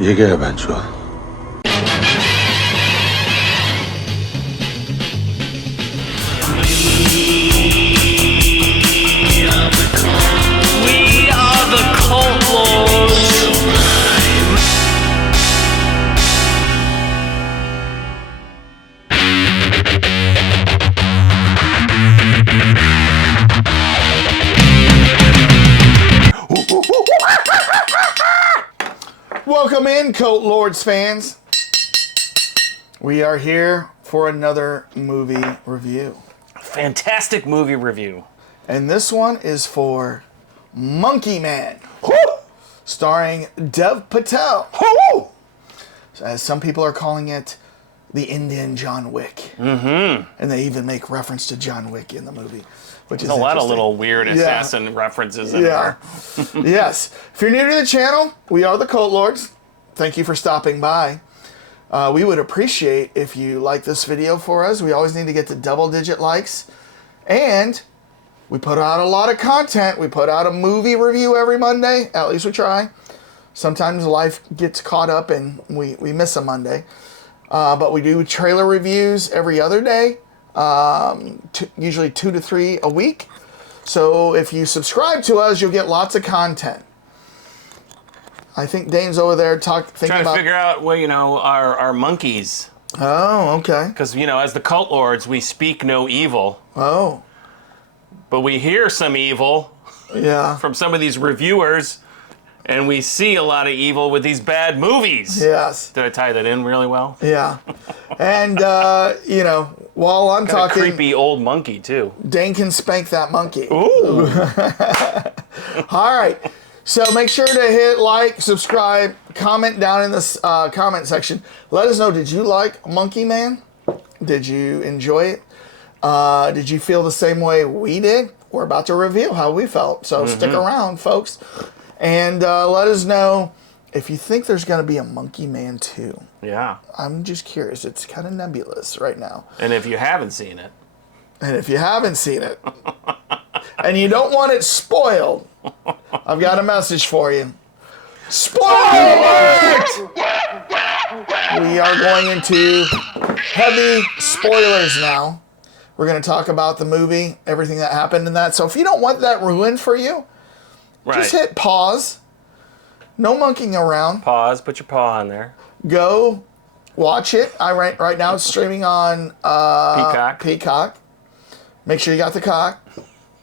얘기해 반주아. We are the cult lords. Welcome in, Cult Lords fans. We are here for another movie review. Fantastic movie review. And this one is for Monkey Man, starring Dev Patel. As some people are calling it, the Indian John Wick. Mm-hmm. And they even make reference to John Wick in the movie, which is There's a lot of interesting. little weird assassin references in there. Yes. If you're new to the channel, we are the Cult Lords. Thank you for stopping by. We would appreciate if you like this video for us. We always need to get to double-digit likes. And we put out a lot of content. We put out a movie review every Monday. At least we try. Sometimes life gets caught up and we miss a Monday. But we do trailer reviews every other day. Usually 2 to 3 a week. So if you subscribe to us, you'll get lots of content. I think Dane's over there trying to figure out, well, our monkeys. Oh, okay. Because, as the cult lords, we speak no evil. Oh. But we hear some evil from some of these reviewers, and we see a lot of evil with these bad movies. Yes. Did I tie that in really well? Yeah. And, while I'm talking... A creepy old monkey, too. Dane can spank that monkey. Ooh. All right. So make sure to hit like, subscribe, comment down in this comment section. Let us know, did you like Monkey Man? Did you enjoy it? Did you feel the same way we did? We're about to reveal how we felt. So stick around, folks. And let us know if you think there's going to be a Monkey Man 2. Yeah. I'm just curious. It's kind of nebulous right now. And if you haven't seen it. And if you haven't seen it, and you don't want it spoiled, I've got a message for you. Spoiler alert! We are going into heavy spoilers now. We're going to talk about the movie, everything that happened in that. So if you don't want that ruined for you, just hit pause. No monkeying around. Pause. Put your paw on there. Go watch it. Right now it's streaming on Peacock. Make sure you got the cock.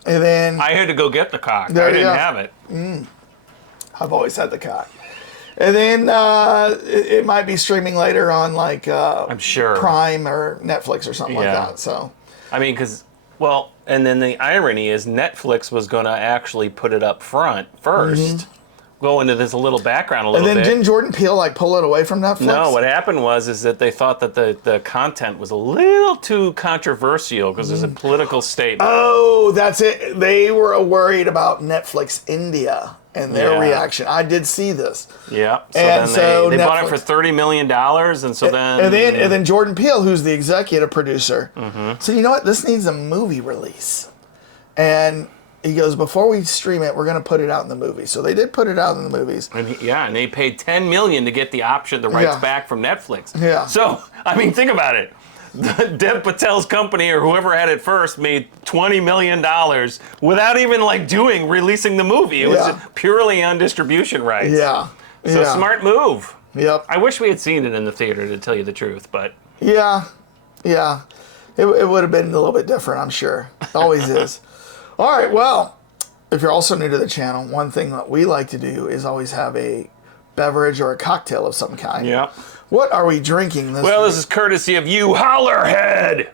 And then... I had to go get the cock. I didn't have it. I've always had the cock. And then it might be streaming later on I'm sure. Prime or Netflix or something like that. So, I mean, and then the irony is Netflix was going to actually put it up front first. Go into this little background a little bit. And then didn't Jordan Peele pull it away from Netflix? No, what happened is that they thought that the content was a little too controversial because there's a political statement. Oh, that's it. They were worried about Netflix India and their reaction. I did see this. Yeah. So they bought it for $30 million, and so and then Jordan Peele, who's the executive producer, said, you know what, this needs a movie release. And he goes, before we stream it, we're going to put it out in the movies. So they did put it out in the movies. And they paid $10 million to get the rights back from Netflix. Yeah. So, I mean, think about it. Dev Patel's company or whoever had it first made $20 million without even releasing the movie. It was purely on distribution rights. Yeah. So smart move. Yep. I wish we had seen it in the theater, to tell you the truth, but... Yeah. It would have been a little bit different, I'm sure. It always is. All right, well, if you're also new to the channel, one thing that we like to do is always have a beverage or a cocktail of some kind. Yeah. What are we drinking this week? This is courtesy of you, Hollerhead.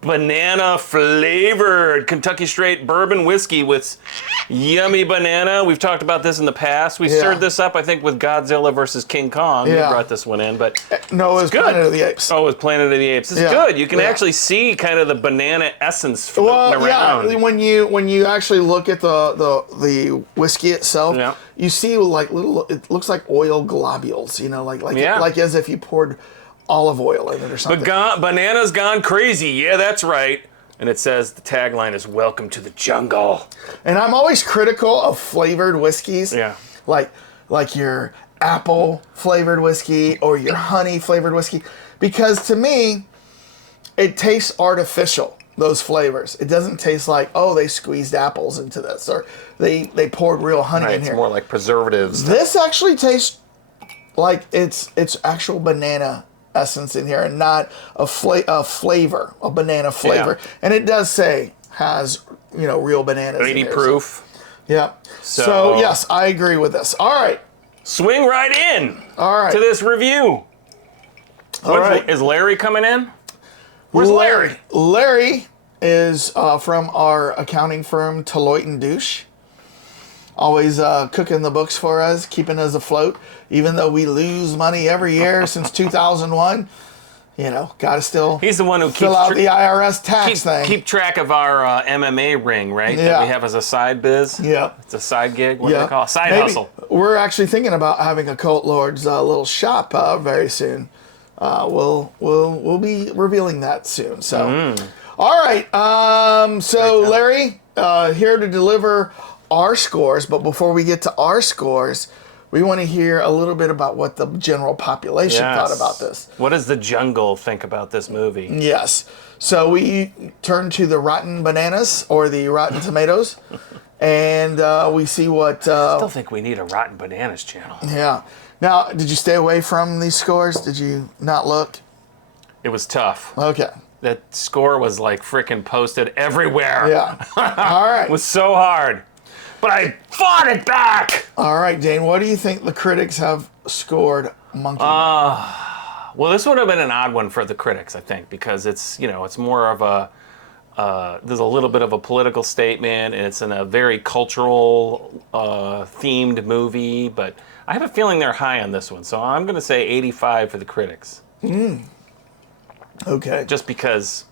Banana flavored Kentucky straight bourbon whiskey with yummy banana. We've talked about this in the past. We stirred this up, I think, with Godzilla versus King Kong. You brought this one in, but no, it was good. Planet of the Apes. Oh, it was Planet of the Apes. It's good. You can actually see kind of the banana essence floating around. Yeah, when you actually look at the whiskey itself, you see little. It looks like oil globules. Like as if you poured olive oil in it or something. Banana's gone crazy. Yeah, that's right. And it says, the tagline is, welcome to the jungle. And I'm always critical of flavored whiskeys. Yeah. Like your apple flavored whiskey or your honey flavored whiskey, because to me, it tastes artificial. Those flavors. It doesn't taste like, oh, they squeezed apples into this, or they poured real honey in here. It's more like preservatives. This actually tastes like it's actual banana essence in here, and not a flavor, a banana flavor. Yeah. And it does say has real bananas. 80 in here, proof. So. Yeah. So yes, I agree with this. All right. Swing right in. All right. To this review. All right. Is Larry coming in? Where's Larry? Larry is from our accounting firm, Deloitte & Douche. Always cooking the books for us, keeping us afloat. Even though we lose money every year since 2001, got to still He's the one who fill out the IRS tax thing. Keep track of our MMA ring, right? Yeah. That we have as a side biz. Yeah. It's a side gig. What do they call it? Side hustle. We're actually thinking about having a Cult Lords little shop very soon. We'll be revealing that soon. So, all right. So Larry, here to deliver our scores. But before we get to our scores, we want to hear a little bit about what the general population thought about this. What does the jungle think about this movie? Yes. So we turn to the Rotten Bananas or the Rotten Tomatoes, and we see what. I still think we need a Rotten Bananas channel. Yeah. Now, did you stay away from these scores? Did you not look? It was tough. Okay. That score was like freaking posted everywhere. Yeah. All right. It was so hard. But I fought it back. All right, Dane, what do you think the critics have scored Monkey Man? Well, this would have been an odd one for the critics, I think, because it's, it's more of a, there's a little bit of a political statement, and it's in a very cultural themed movie, but I have a feeling they're high on this one, so I'm going to say 85 for the critics. Okay. Just because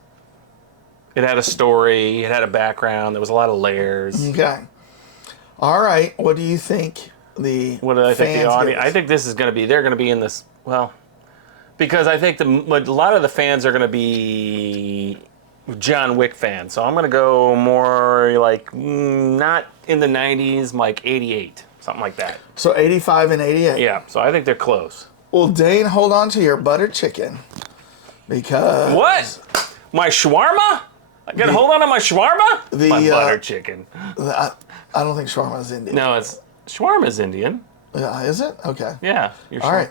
it had a story, it had a background, there was a lot of layers. Okay. All right. What do you think What do I think the audience? I think this is going to be, they're going to be in this, well, because I think a lot of the fans are going to be John Wick fans, so I'm going to go more like, not in the 90s, like 88. Something like that. So 85 and 88. Yeah, so I think they're close. Well, Dane, hold on to your buttered chicken. Because... What? My shawarma? I gotta hold on to my shawarma? My buttered chicken. I don't think shawarma is Indian. No, shawarma's Indian. Is it? Okay. Yeah. All right.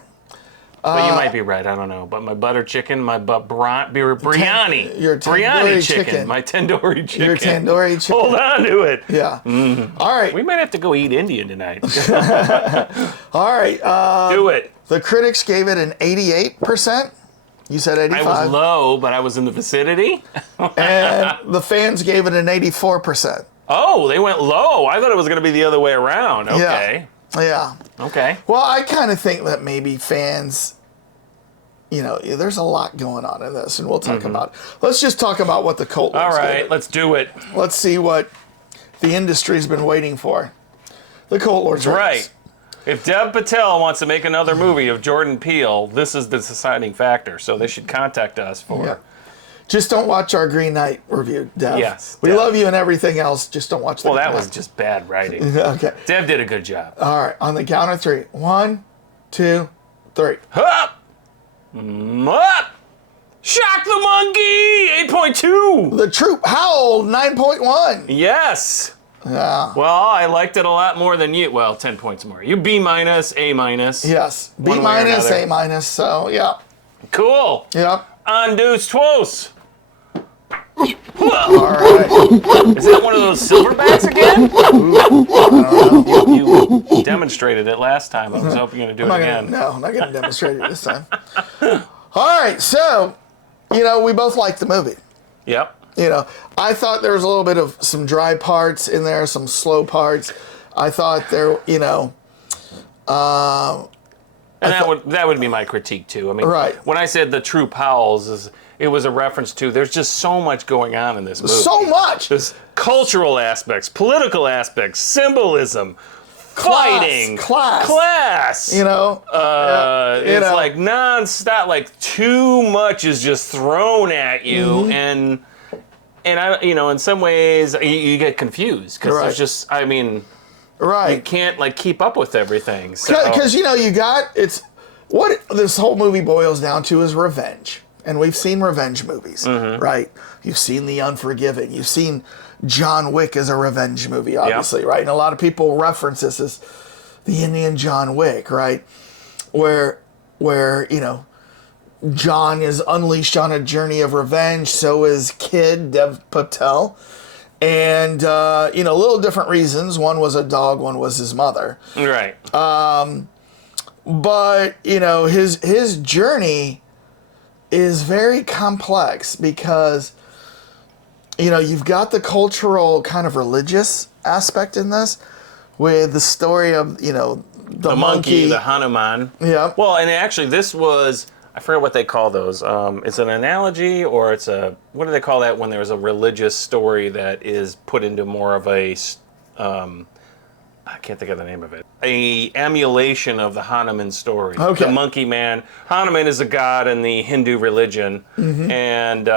But you might be right. I don't know. But my butter chicken, my biryani, your biryani chicken. chicken, my tandoori chicken. Your tandoori chicken. Hold on to it. Yeah. All right. We might have to go eat Indian tonight. All right. Do it. The critics gave it an 88%. You said 85. I was low, but I was in the vicinity. And the fans gave it an 84%. Oh, they went low. I thought it was going to be the other way around. Okay. Yeah. Okay. Well, I kind of think that maybe fans, there's a lot going on in this, and we'll talk about it. Let's just talk about what the Cult Lords All right, let's do it. Let's see what the industry's been waiting for. The Cult Lords. Right. If Dev Patel wants to make another movie of Jordan Peele, this is the deciding factor. So they should contact us for. Yeah. Just don't watch our Green Knight review, Dev. Yes. We love you and everything else. Just don't watch that. Well, that was just bad writing. Okay. Dev did a good job. All right. On the count of three. 1, 2, 3. Up! Up! Shock the monkey! 8.2! The Troop howled 9.1. Yes! Yeah. Well, I liked it a lot more than you. Well, 10 points more. You B-, A-. Yes. B-, A-. So, yeah. Cool. Yep. On deuce twos. All right. Is that one of those silverbacks again? Ooh, I don't know. You demonstrated it last time. I was hoping you're going to do it again. No, I'm not going to demonstrate it this time. All right. So, we both liked the movie. Yep. I thought there was a little bit of some dry parts in there, some slow parts. I thought there, and that would be my critique too. I mean, right. When I said the true Powells, it was a reference to there's just so much going on in this movie. So much. There's cultural aspects, political aspects, symbolism, fighting, class. It's like nonstop. Like too much is just thrown at you, and I, in some ways you get confused because there's just, Right. You can't like keep up with everything. Because you know you got what this whole movie boils down to is revenge, and we've seen revenge movies, right? You've seen The Unforgiven. You've seen John Wick as a revenge movie, obviously, right? And a lot of people reference this as the Indian John Wick, right? Where you know John is unleashed on a journey of revenge. So is Kid Dev Patel. And, you know, little different reasons. One was a dog, one was his mother. Right. But, you know, his journey is very complex because, you know, you've got the cultural kind of religious aspect in this with the story of, you know, the monkey. The Hanuman. Yeah. Well, and actually this was... I forget what they call those. It's an analogy, or it's a, what do they call that when there's a religious story that is put into more of a, I can't think of the name of it. A emulation of the Hanuman story. Okay. The monkey man. Hanuman is a god in the Hindu religion, and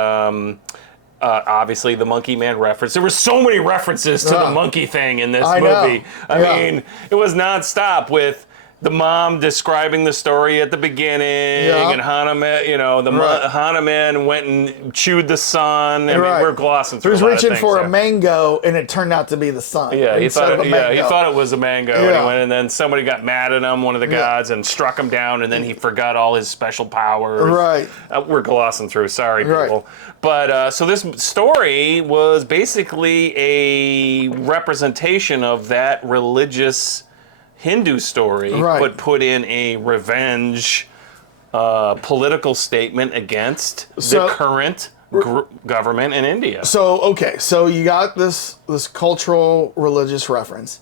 obviously the monkey man reference. There were so many references to the monkey thing in this movie. I mean, it was nonstop with the mom describing the story at the beginning, and Hanuman, you know, Hanuman went and chewed the sun. I mean, we're glossing through. He was reaching for a mango, and it turned out to be the sun. Yeah, he thought it was a mango, and then somebody got mad at him, one of the gods, and struck him down, and then he forgot all his special powers. Right. We're glossing through. Sorry, people. But so this story was basically a representation of that religious Hindu story, but put in a revenge political statement against the current government in India. So, okay, so you got this cultural religious reference.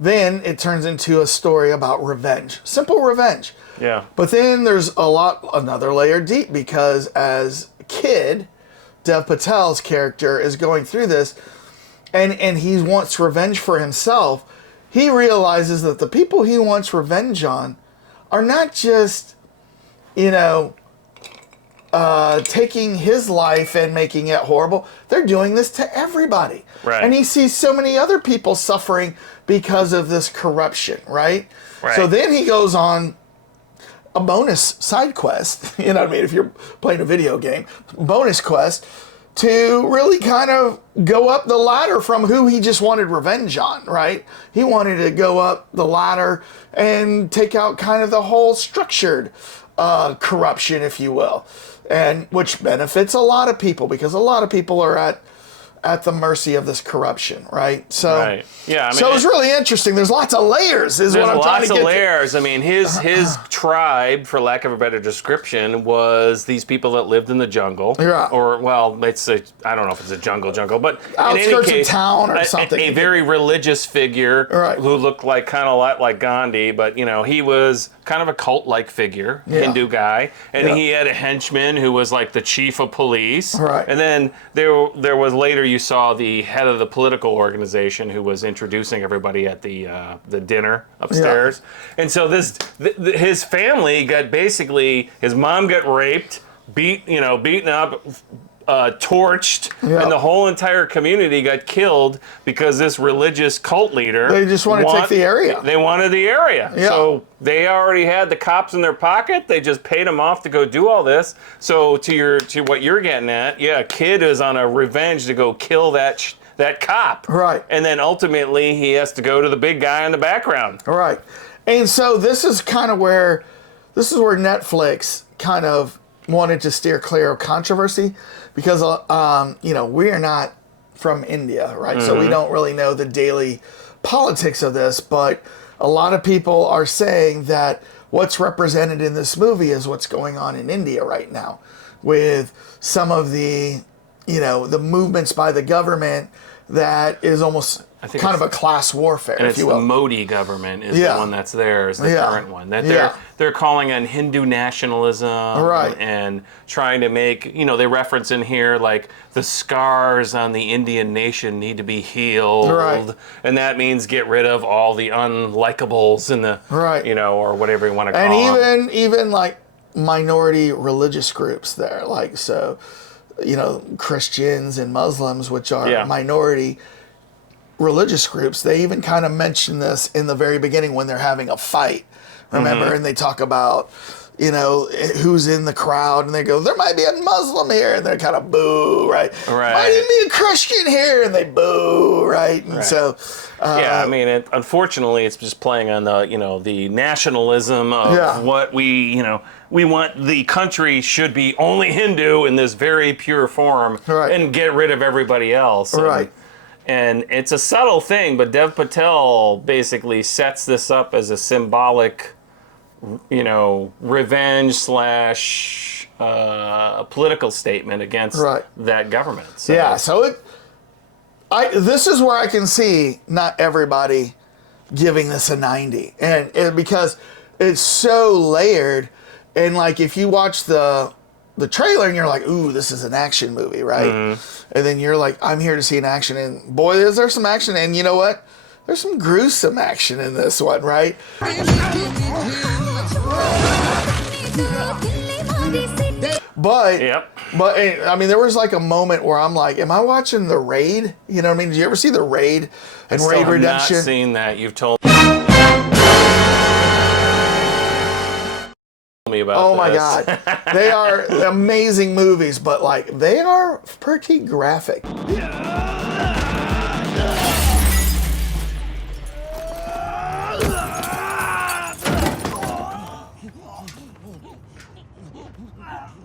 Then it turns into a story about revenge. Simple revenge. Yeah. But then there's another layer deep, because as Kid, Dev Patel's character, is going through this, and he wants revenge for himself, he realizes that the people he wants revenge on are not just, you know, taking his life and making it horrible. They're doing this to everybody. Right. And he sees so many other people suffering because of this corruption, right? So then he goes on a bonus side quest, you know what I mean, if you're playing a video game, bonus quest, to really kind of go up the ladder from who he just wanted revenge on, right? He wanted to go up the ladder and take out kind of the whole structured corruption, if you will, and which benefits a lot of people, because a lot of people are at the mercy of this corruption, right? So, yeah, I mean, so it's really interesting. There's lots of layers, is what I'm trying to get to. There's lots of layers. I mean, his tribe, for lack of a better description, was these people that lived in the jungle. Yeah. Or, well, it's a, I don't know if it's a jungle, but outskirts in any case, of town or something. A very religious figure who looked like kind of like Gandhi, but you know, he was kind of a cult-like figure, Hindu guy, and he had a henchman who was like the chief of police. Right. And then there was later, you saw the head of the political organization who was introducing everybody at the dinner upstairs. And so his family got basically, his mom got raped, beaten up, torched, and the whole entire community got killed because this religious cult leader, they just want to take the area. They wanted the area. So they already had the cops in their pocket. They just paid them off to go do all this. So to what you're getting at, Kid is on a revenge to go kill that cop. Right. And then ultimately he has to go to the big guy in the background. Right. And so this is where Netflix kind of wanted to steer clear of controversy, because we are not from India, right? So we don't really know the daily politics of this, but a lot of people are saying that what's represented in this movie is what's going on in India right now, with some of the the movements by the government that is almost kind of a class warfare, and if you will. The Modi government is the one that's there, is the current one. That they're calling on Hindu nationalism, and trying to make, they reference in here like the scars on the Indian nation need to be healed, and that means get rid of all the unlikables in the, or whatever you want to call them. And even like minority religious groups there, like Christians and Muslims, which are minority, religious groups, they even kind of mention this in the very beginning when they're having a fight. Remember? And they talk about, you know, who's in the crowd, and they go, there might be a Muslim here, and they're kind of boo, right? Might even be a Christian here, and they boo, right? And so, yeah, I mean, unfortunately, it's just playing on the, you know, the nationalism of what we, you know, we want the country should be only Hindu in this very pure form, and get rid of everybody else, and it's a subtle thing, but Dev Patel basically sets this up as a symbolic, you know, revenge slash political statement against that government. So. Yeah, so this is where I can see not everybody giving this a 90, and because it's so layered, and like if you watch the trailer and you're like, ooh, this is an action movie, right? And then you're like, I'm here to see an action, and boy, is there some action, and you know what? There's some gruesome action in this one, right? But I mean, there was like a moment where I'm like, am I watching The Raid? You know what I mean? Did you ever see The Raid and Raid Redemption? I've not seen that. You've told me about Oh my God. They are amazing movies, but like they are pretty graphic.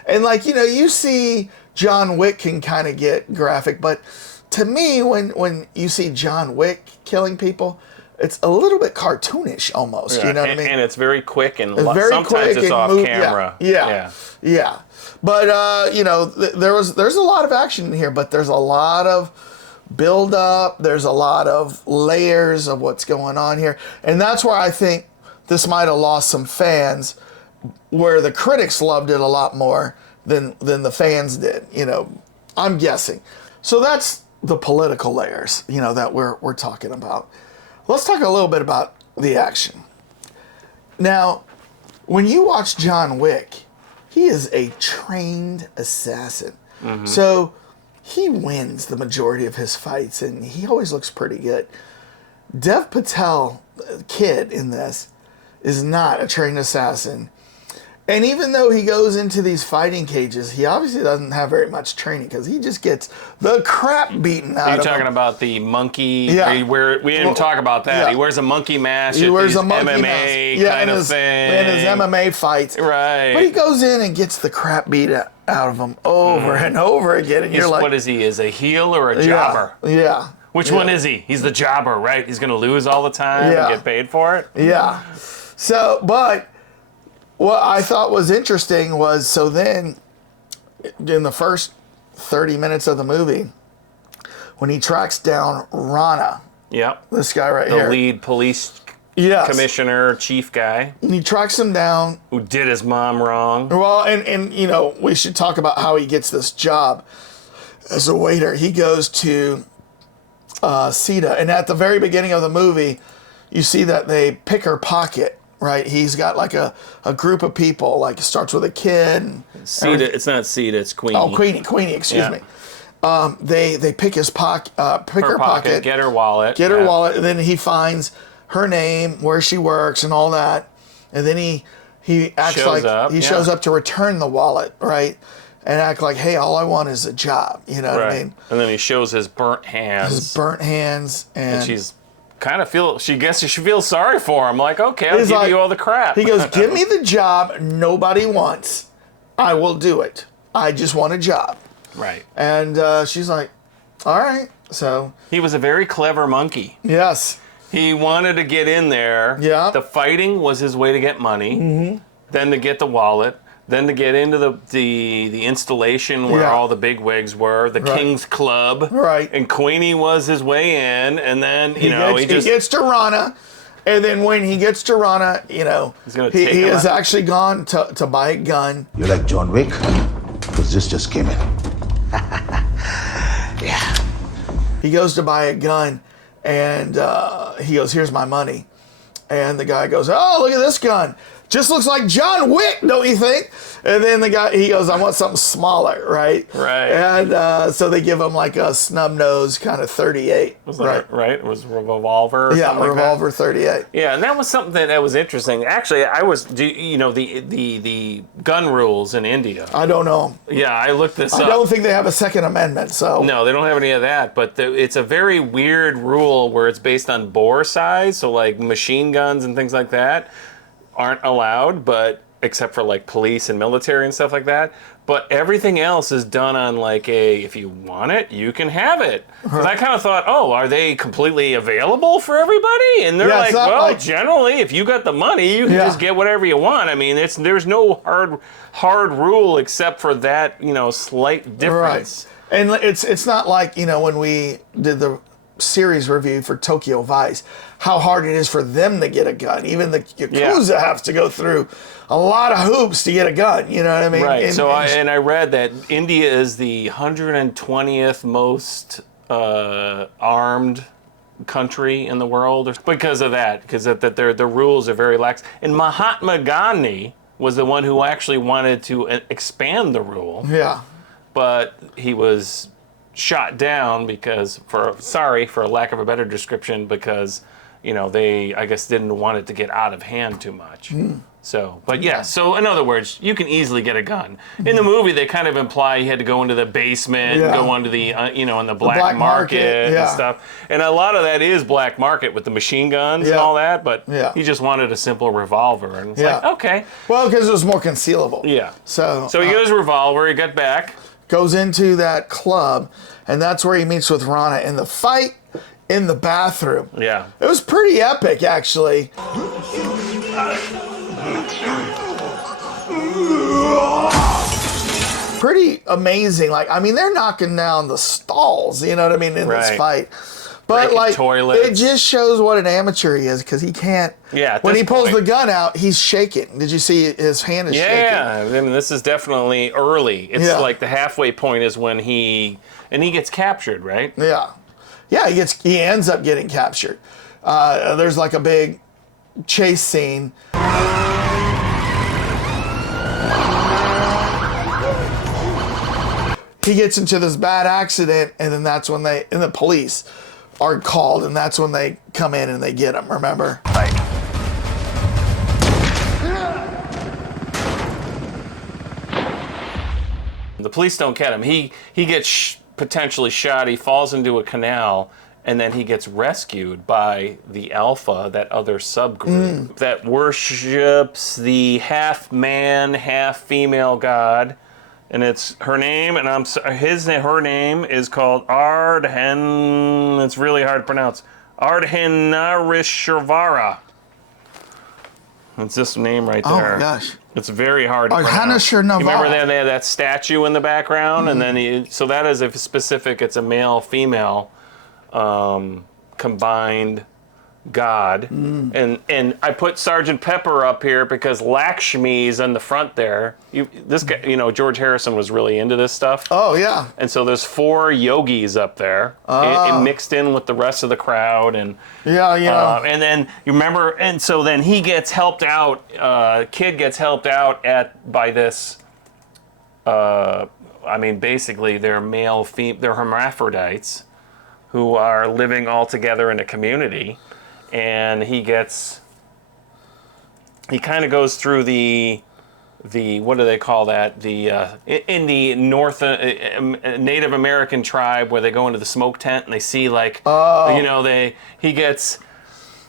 And like, you know, you see John Wick can kind of get graphic, but to me, when you see John Wick killing people, it's a little bit cartoonish almost. You know what I mean? And it's very quick, and sometimes it's off camera. Yeah. But you know, there's a lot of action in here, but there's a lot of build up. There's a lot of layers of what's going on here, and that's where I think this might have lost some fans, where the critics loved it a lot more than the fans did. You know, I'm guessing. So that's the political layers, you know, that we're talking about. Let's talk a little bit about the action. Now, when you watch John Wick, he is a trained assassin. So he wins the majority of his fights, and he always looks pretty good. Dev Patel, kid in this, is not a trained assassin. And even though he goes into these fighting cages, he obviously doesn't have very much training, because he just gets the crap beaten out of him. You're talking about the monkey? Yeah. We didn't talk about that. Yeah. He wears a monkey mask. He wears a monkey MMA mask. Kind of thing. In his MMA fights. Right. But he goes in and gets the crap beat out of him over and over again. And you're like, what is he? Is a heel or a jobber? Yeah. Which one is he? He's the jobber, right? He's going to lose all the time and get paid for it? Yeah. So, but what I thought was interesting was, so then in the first 30 minutes of the movie, when he tracks down Rana, this guy right here, the lead police commissioner, chief guy, and he tracks him down, who did his mom wrong. Well, and you know, we should talk about how he gets this job as a waiter. He goes to Sita, and at the very beginning of the movie, you see that they pick her pocket. Right, he's got like a group of people. Like it starts with a kid. Sita, it's not Sita, it's Queenie. Oh, Queenie. Excuse me. They pick his pocket, her pocket, get her wallet, and then he finds her name, where she works, and all that. And then he acts he shows up to return the wallet, right? And act like, hey, all I want is a job. You know what I mean? And then he shows his burnt hands. And she's kind of she feels sorry for him. Like, okay, I'll give you all the crap. He goes, give me the job nobody wants. I will do it. I just want a job. Right. And she's like, all right. So he was a very clever monkey. Yes. He wanted to get in there. Yeah. The fighting was his way to get money. Then to get the wallet. Then to get into the installation where all the bigwigs were, the King's Club. Right. And Queenie was his way in, and then, he gets to Rana, and then when he gets to Rana, you know, he has actually gone to buy a gun. You like John Wick? Because this just came in. Yeah. He goes to buy a gun, and he goes, here's my money. And the guy goes, oh, look at this gun. just looks like John Wick, don't you think? And then the guy, he goes, I want something smaller, right? Right. And so they give him like a snub nose kind of 38. Right. It was a revolver. Or Yeah, something revolver like 38. Yeah, and that was something that was interesting. Actually, the gun rules in India. I don't know. Yeah, I looked this up. I don't think they have a Second Amendment, so. No, they don't have any of that, but it's a very weird rule where it's based on bore size, so like machine guns and things like that aren't allowed, but except for like police and military and stuff like that. But everything else is done on like if you want it, you can have it. Because I kind of thought, oh, are they completely available for everybody? And they're like, well, generally, if you got the money, you can just get whatever you want. I mean, there's no hard rule except for that, slight difference. Right. And it's not like, when we did the series review for Tokyo Vice, how hard it is for them to get a gun. Even the Yakuza have to go through a lot of hoops to get a gun, you know what I mean? Right, I read that India is the 120th most armed country in the world because of that, because the rules are very lax. And Mahatma Gandhi was the one who actually wanted to expand the rule. Yeah. But he was shot down because, for lack of a better description, because they, I guess, didn't want it to get out of hand too much. So, but so in other words, you can easily get a gun. In the movie, they kind of imply he had to go into the basement, go into the, in the black market and stuff. And a lot of that is black market with the machine guns and all that, but he just wanted a simple revolver. And it's like, okay. Well, because it was more concealable. Yeah. So he got his revolver, he got back. Goes into that club, and that's where he meets with Rana. And the fight in the bathroom. Yeah. It was pretty epic, actually. Pretty amazing. Like, I mean, they're knocking down the stalls, you know what I mean, in this fight. But breaking toilets. It just shows what an amateur he is, because he can't. Yeah. When he pulls the gun out, he's shaking. Did you see his hand is shaking? Yeah. I mean, this is definitely early. It's like the halfway point is when he gets captured, right? Yeah. Yeah. He ends up getting captured. There's like a big chase scene. He gets into this bad accident, and then that's when the police are called, and that's when they come in and they get him, remember? Right. The police don't get him. He gets potentially shot. He falls into a canal, and then he gets rescued by the Alpha, that other subgroup that worships the half-man, half-female god. And it's her name, and her name is called Ardhen. It's really hard to pronounce. Ardhanarishvara. It's this name right there. Oh my gosh. It's very hard to pronounce. You remember they had that statue in the background, and then so that is a specific. It's a male-female combined god, and I put Sergeant Pepper up here because Lakshmi's on the front there. This guy, George Harrison was really into this stuff. Oh yeah. And so there's 4 yogis up there, mixed in with the rest of the crowd, and and then you remember, and so then he gets helped out. Kid gets helped out by this. Basically, they're they're hermaphrodites who are living all together in a community. And he kind of goes through the what do they call that? In the North Native American tribe where they go into the smoke tent and they see he gets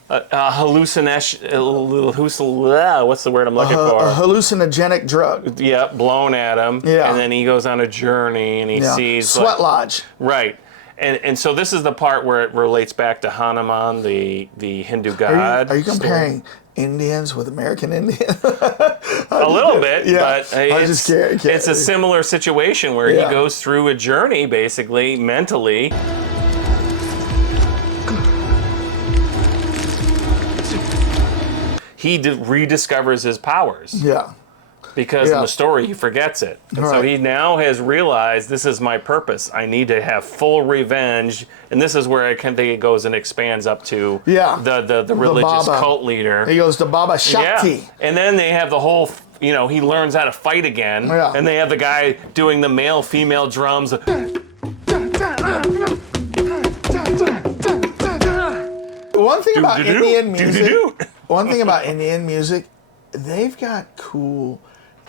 a hallucination. What's the word I'm looking for? A hallucinogenic drug. Yeah, blown at him. Yeah. And then he goes on a journey and he sees sweat lodge. Right. And so this is the part where it relates back to Hanuman, the Hindu god. Are you comparing Indians with American Indians? A little bit, but it's a similar situation where he goes through a journey, basically, mentally. He rediscovers his powers. Yeah. because in Yeah. the story he forgets it. And so Right. he now has realized this is my purpose. I need to have full revenge. And this is where I can think it goes and expands up to the religious Baba. cult leader. He goes to Baba Shakti. Yeah. And then they have the whole, you know, he learns how to fight again. Yeah. And they have the guy doing the male-female drums. One thing about Indian music, Do-do-do. one thing about Indian music, they've got cool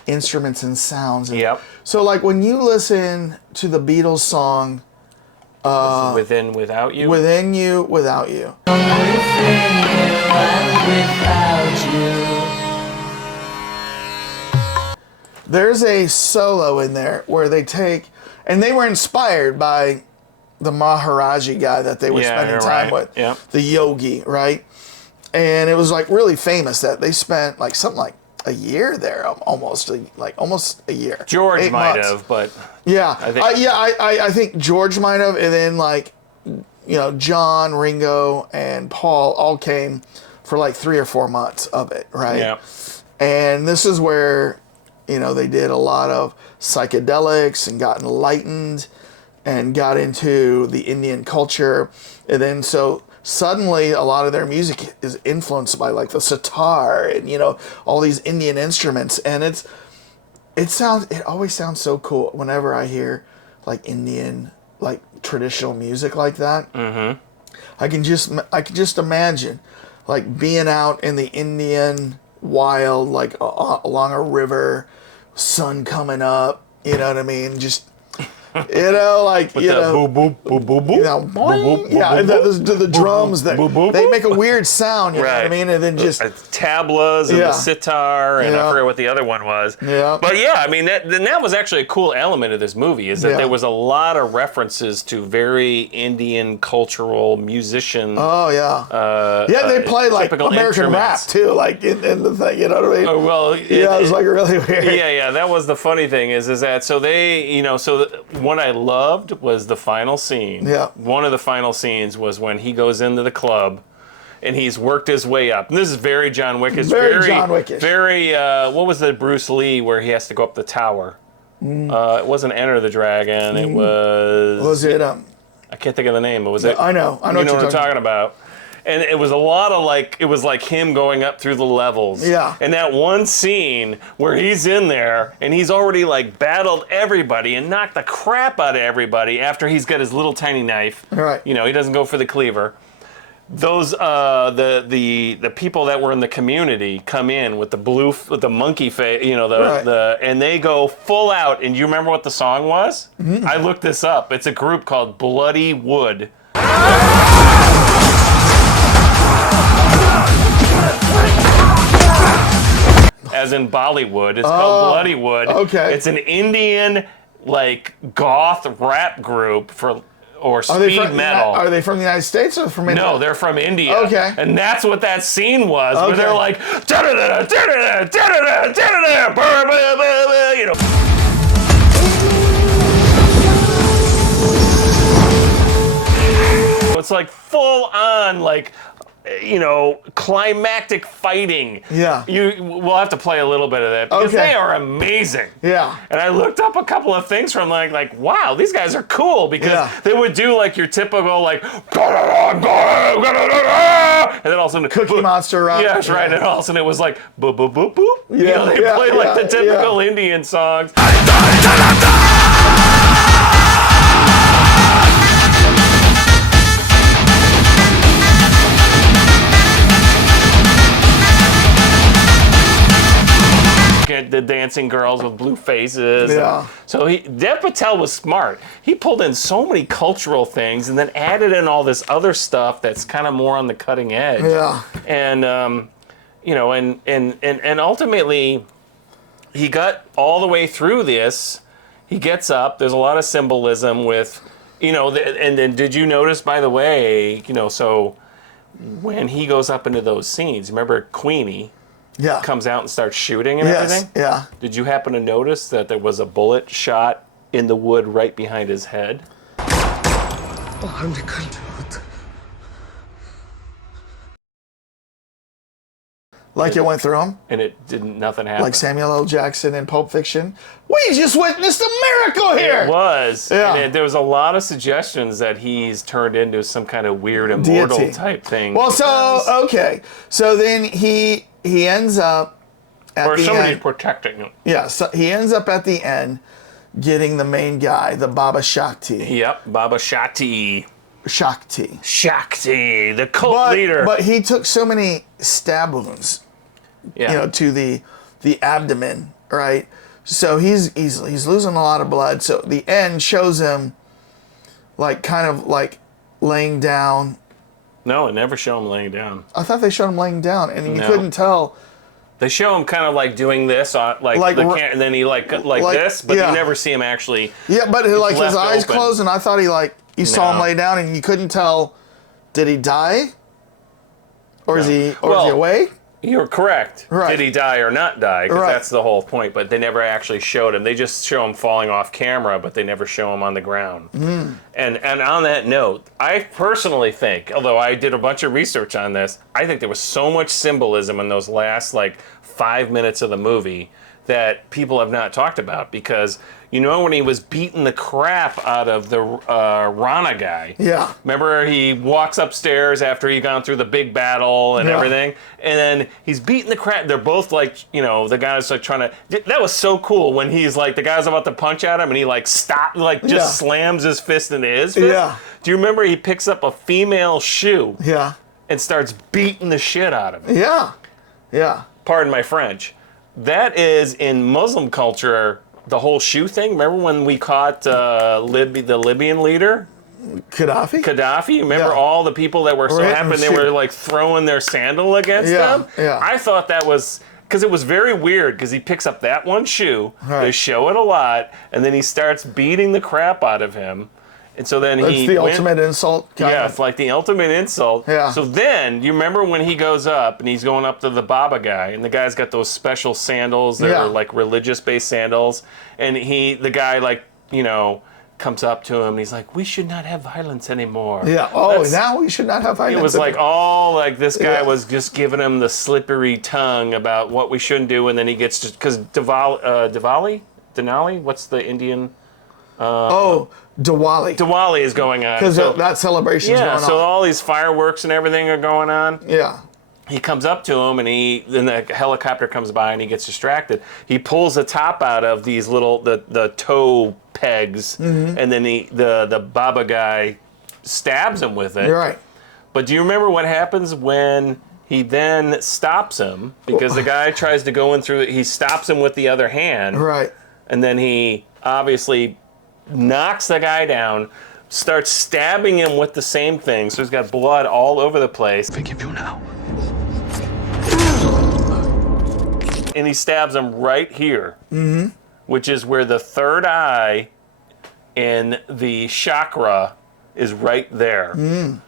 instruments and sounds. Yep. So like when you listen to the Beatles song Within, Without You. Within You, Without You. There's a solo in there where they take, and they were inspired by the Maharaji guy that they were spending time with, Yep. the yogi, right? And it was like really famous that they spent like something like a year there, almost a year. George 8 might months. have, but Yeah, I think- I think George might have, and then like, you know, John, Ringo, and Paul all came for like 3 or 4 months of it, right? yeah. And this is where, you know, they did a lot of psychedelics and got enlightened and got into the Indian culture. And then so suddenly a lot of their music is influenced by like the sitar and, you know, all these Indian instruments. And it always sounds so cool whenever I hear like Indian, like traditional music like that. Mm-hmm. I can just imagine like being out in the Indian wild, like along a river, sun coming up, you know what I mean? Just, you know, like, With you the know, boop, boop, boop, boop, boop. you know, boop, boop, yeah, boop, and the drums that boop, boop, they boop. make a weird sound, you know what I Right. mean? And then just, tablas and Yeah. the sitar, and Yeah. I forget what the other one was. Yeah. But yeah, I mean, that was actually a cool element of this movie, is that Yeah. there was a lot of references to very Indian cultural musicians. oh yeah. Yeah, they play like typical American rap instruments. too, like in the thing, you know what I mean? Oh, well, Yeah, it was like really weird. yeah, that was the funny thing is that so they, you know, what I loved was the final scene. Yeah. One of the final scenes was when he goes into the club and he's worked his way up. And this is very John Wickish. Very John Wickish. Very, what was the Bruce Lee where he has to go up the tower? It wasn't Enter the Dragon. It was... Was it, I can't think of the name. But was it? I know You know what what you're I'm talking about. And it was a lot of like, it was like him going up through the levels. Yeah. And that one scene where he's in there and he's already like battled everybody and knocked the crap out of everybody after he's got his little tiny knife. Right. You know, he doesn't go for the cleaver. Those the people that were in the community come in with the monkey face, you know, Right. and they go full out. And you remember what the song was? Mm-hmm. I looked this up. It's a group called Bloody Wood. As in Bollywood, it's called Bloody Wood. okay. It's an Indian like goth rap group or speed metal. Are they from the United States or from India? No, they're from India. Okay. And that's what that scene was, where Okay. they're like, da-da-da, da-da-da, da-da-da, da-da-da, brr, brr, brr, brr, you know. It's like full on, like, you know, climactic fighting. Yeah. We'll have to play a little bit of that because Okay. they are amazing. Yeah. And I looked up a couple of things from like, wow, these guys are cool because Yeah. they would do like your typical like, and then all of a sudden Cookie Monster rock. Yes, right. And all of a sudden it was like boop boop boop boop. You know, they yeah, play like the yeah, typical Indian songs. The dancing girls with blue faces. Yeah. So Dev Patel was smart. He pulled in so many cultural things and then added in all this other stuff that's kind of more on the cutting edge. Yeah. And you know, and ultimately, he got all the way through this. He gets up. There's a lot of symbolism with, you know, and then did you notice, by the way, you know, so when he goes up into those scenes, remember Queenie? Yeah. Comes out and starts shooting and Yes. everything. Yeah. Did you happen to notice that there was a bullet shot in the wood right behind his head? Like it went through him? And it didn't, nothing happened. Like Samuel L. Jackson in Pulp Fiction? We just witnessed a miracle here! It was. Yeah. And there was a lot of suggestions that he's turned into some kind of weird immortal deity type thing. Well, so, okay. So then he ends up at or the somebody's end. protecting him. Yeah, so he ends up at the end getting the main guy, the Baba Shakti. Yep, Baba Shakti. Shakti, the cult leader. But he took so many stab wounds, to the abdomen, right? So he's losing a lot of blood. So the end shows him kind of laying down. No, it never showed him laying down. I thought they showed him laying down, and you couldn't tell. They show him kind of doing this, and then he like this, but you never see him actually. Yeah, but his eyes open. closed, and I thought you saw him lay down, and you couldn't tell. Did he die? Or is he awake? You're correct. Right. Did he die or not die? Because Right. that's the whole point. But they never actually showed him. They just show him falling off camera, but they never show him on the ground. And on that note, I personally think, although I did a bunch of research on this, I think there was so much symbolism in those last 5 minutes of the movie that people have not talked about, because when he was beating the crap out of the Rana guy. Yeah. Remember, he walks upstairs after he'd gone through the big battle and everything, and then he's beating the crap. They're both the guy's trying to. That was so cool when he's the guy's about to punch at him, and he slams his fist into his fist. Yeah. Do you remember he picks up a female shoe? Yeah. And starts beating the shit out of him. Yeah. Yeah. Pardon my French. That is, in Muslim culture, the whole shoe thing. Remember when we caught the Libyan leader? Gaddafi? Remember all the people that were so happy they were throwing their sandal against them? Yeah. I thought that was, because it was very weird, because he picks up that one shoe, they show it a lot, and then he starts beating the crap out of him. And so then It's the ultimate insult. It's like the ultimate insult. Yeah. So then, you remember when he goes up and he's going up to the Baba guy, and the guy's got those special sandals that are religious-based sandals, and the guy comes up to him and he's like, "We should not have violence anymore." Yeah. Now we should not have violence. It was this guy was just giving him the slippery tongue about what we shouldn't do, and then he gets because Denali, what's the Indian? Diwali. Diwali is going on. Because that celebration's going on. So all these fireworks and everything are going on. Yeah. He comes up to him, and then the helicopter comes by, and he gets distracted. He pulls the top out of these the toe pegs, and then the Baba guy stabs him with it. Right. But do you remember what happens when he then stops him? Because the guy tries to go in through it. He stops him with the other hand. Right. And then he obviously knocks the guy down, starts stabbing him with the same thing, so he's got blood all over the place. Forgive you now. And he stabs him right here, which is where the third eye in the chakra is right there. And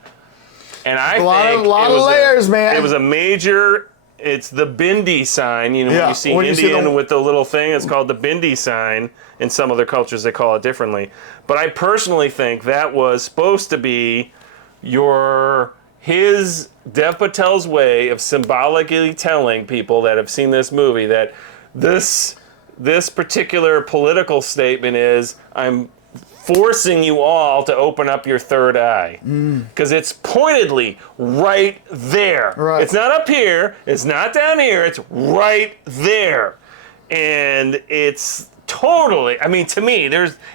I think a lot of layers, man. It was a major. It's the Bindi sign. When you see Indian with the little thing, it's called the Bindi sign. In some other cultures, they call it differently. But I personally think that was supposed to be his Dev Patel's way of symbolically telling people that have seen this movie that this particular political statement is, I'm forcing you all to open up your third eye. Because it's pointedly right there. Right. It's not up here. It's not down here. It's right there. And it's totally, to me,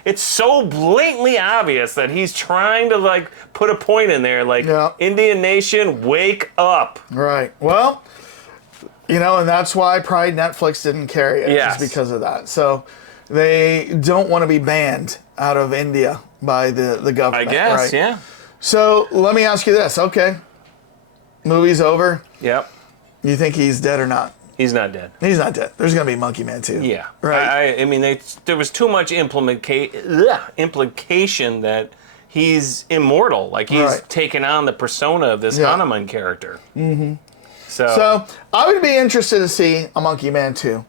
it's so blatantly obvious that he's trying to put a point in there, Indian nation, wake up. Right. Well, and that's why Pride Netflix didn't carry it. Yes. Just because of that. So they don't want to be banned out of India by the government. I guess, right? yeah. So let me ask you this. Okay. Movie's over. Yep. You think he's dead or not? He's not dead. He's not dead. There's going to be Monkey Man 2. Yeah. Right. There was too much implication that he's immortal. He's taken on the persona of this Hanuman character. Mm-hmm. So I would be interested to see a Monkey Man 2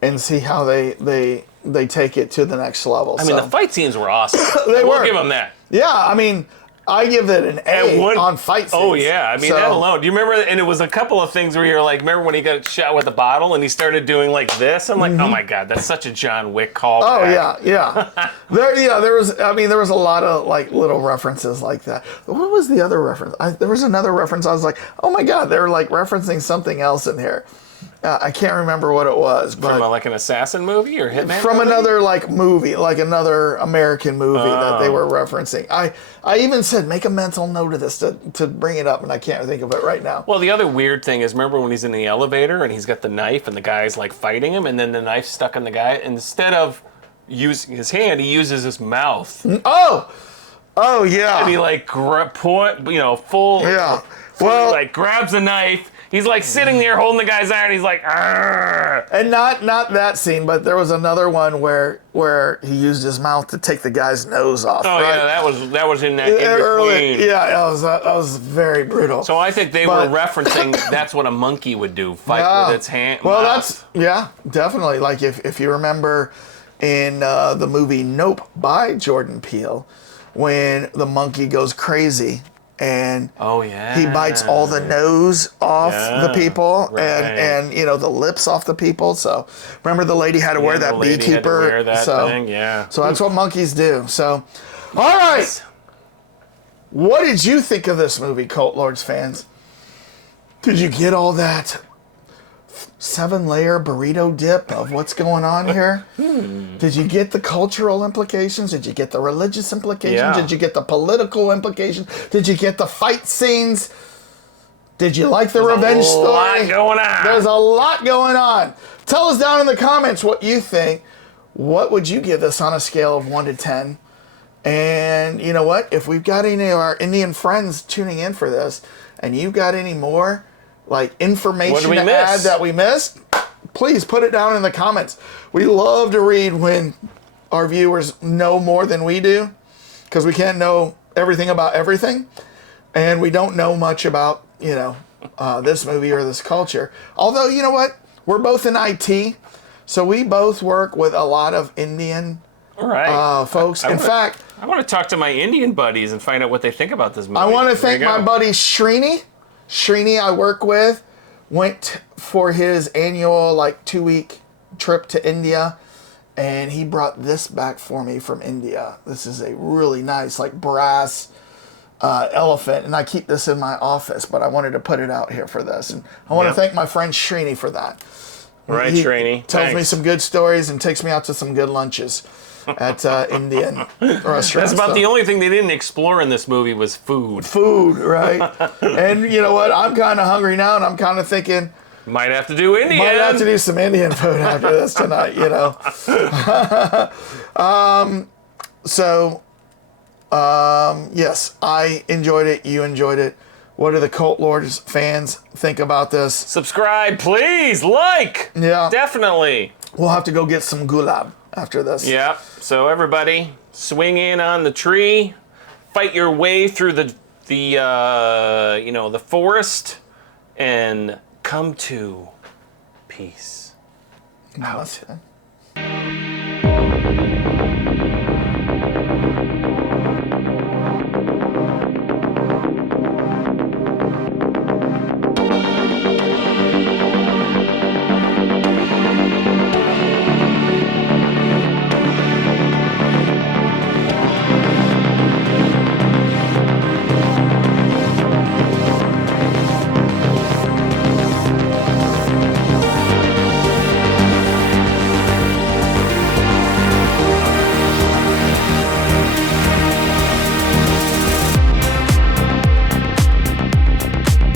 and see how they take it to the next level. the fight scenes were awesome. They we'll were. give them that. Yeah, I give it an A on fight scenes. Oh, yeah. I mean, that alone. Do you remember? And it was a couple of things where you're like, remember when he got shot with a bottle and he started doing like this? I'm like, oh my God, that's such a John Wick call. Oh, yeah. There was a lot of like little references like that. What was the other reference? There was another reference. I was like, oh my God, they were like referencing something else in here. I can't remember what it was, but from like an assassin movie or hitman from movie? another like movie, like another American movie that they were referencing. I even said make a mental note of this to bring it up, and I can't think of it right now. Well, the other weird thing is, remember when he's in the elevator and he's got the knife and the guy's like fighting him, and then the knife's stuck in the guy. And instead of using his hand, he uses his mouth. Oh yeah. And he like full. Yeah. Well, like grabs a knife. He's like sitting there holding the guy's arm. And he's like, argh. And not that scene, but there was another one where he used his mouth to take the guy's nose off. Oh right? Yeah, that was in that in between. Yeah, that was very brutal. So I think they were referencing that's what a monkey would do, fight with its hand. Well, mouth. definitely. Like if you remember in the movie Nope by Jordan Peele, when the monkey goes crazy. And he bites all the nose off the people and the lips off the people. So remember the lady had to wear that beekeeper. Wear that thing. Yeah. So that's what monkeys do. So, all right. What did you think of this movie, Cult Lords fans? Did you get all that 7-layer burrito dip of what's going on here? Did you get the cultural implications? Did you get the religious implications? Yeah. Did you get the political implications? Did you get the fight scenes? Did you like the revenge story? There's a lot going on. Tell us down in the comments what you think. What would you give this on a scale of 1 to 10? And you know what? If we've got any of our Indian friends tuning in for this, and you've got any more like information to add that we missed, please put it down in the comments. We love to read when our viewers know more than we do, because we can't know everything about everything, and we don't know much about this movie or this culture. Although, you know what? We're both in IT, so we both work with a lot of Indian folks. In fact, I want to talk to my Indian buddies and find out what they think about this movie. I want to thank my buddy Srini. Srini, I work with, went for his annual 2-week trip to India, and he brought this back for me from India. This is a really nice brass elephant, and I keep this in my office, but I wanted to put it out here for this. And I want to thank my friend Srini for that. Right, he Srini. Tells me some good stories and takes me out to some good lunches at Indian restaurants. That's about the only thing they didn't explore in this movie was food. Food, right? And you know what? I'm kind of hungry now, and I'm kind of thinking, might have to do Indian. Might have to do some Indian food after this tonight, yes, I enjoyed it. You enjoyed it. What do the Cult Lords fans think about this? Subscribe, please. Like. Yeah. Definitely. We'll have to go get some gulab after this. Yeah. So everybody, swing in on the tree, fight your way through the forest, and come to peace. Out.